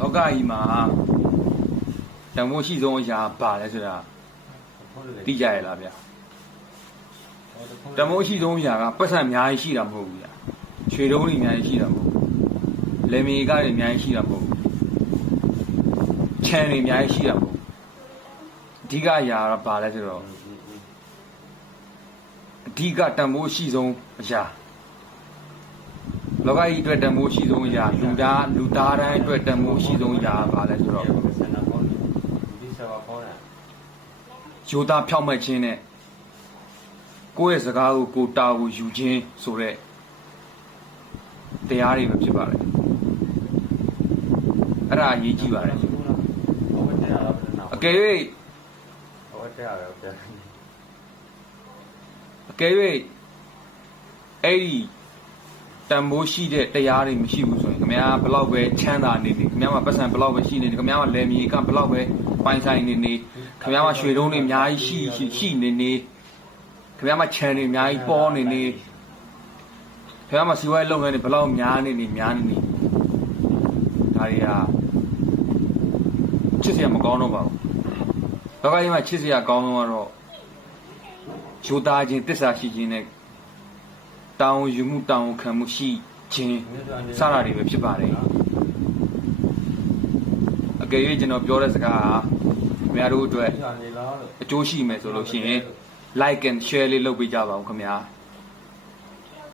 လောကကြီးမှာတန်ဖိုးရှိဆုံးအရာပါလဲဆိုတာသိကြရလားဗျာတန်ဖိုးရှိဆုံးအရာကပတ်စံအများကြီးရှိတာမဟုတ်ဘူးဗျာခြေတုံးတွေအများကြီးရှိတာမဟုတ်ဘူးလယ်မြေကားတွေအများကြီးရှိတာမဟုတ်ဘူးခြံတွေအများကြီးရှိတာမဟုတ်ဘူးအဓိကအရာကပါလဲဆိုတော့အဓိကတန်ဖိုးရှိဆုံးအရာလောကကြီးအတွက်တန်ဖိုးရှိဆုံးအရာလူသားတိုင်းအတွက်တန်ဖိုးရှိဆုံးအရာပါလဲဆိုတော့ယူသားဖြောက်မှတ်ခြင်းနဲ့ကိုယ့်ရဲ့စကားကိုကိုတာကိုယူခြင်းဆိုတဲ့တရားတွေပဲဖြစ်ပါတယ်အဲ့ဒါအရေးကြီးပါတယ်အကယ်၍အဲ့ဒီတန်ဖိုးရှိတဲ့တရားတွေမရှိဘူးဆိုရင်ခင်ဗျားဘလောက်ပဲချမ်းသာနေနေခင်ဗျားမှာပတ်စံဘလောက်ပဲရှိနေနေခင်ဗျားမှာလယ်မြေကဘလောက်ပဲပိုင်ဆိုင်နေနေခင်ဗျားမှာရွှေတုံးတွေအများကြီးရှိနေနေခင်ဗျားမှာခြံတွေအများကြီးပေါ်နေနေခင်ဗျားမှာစီးပွားရေးလုပ်ငန်းတွေဘလောက်များနေနေဒါတွေကချစ်စရာမကောင်းတော့ပါဘူးလောကကြီးမှာချစ်စရာကောင်းတော့ယူသားခြင်းတစ္ဆာရှိခြင်းနဲ့တောင်းယူမှုတောင်းခံမှုရှိခြင်းစတာတွေပဲဖြစ်ပါတယ်အကယ်၍ကျွန်တော်ပြောတဲ့စကားဟာခင်ဗျားတို့အတွက်အကျိုးရှိမယ်ဆိုလို့ရှိရင် like and share လေးလုပ်ပေးကြပါဦးခင်ဗျာ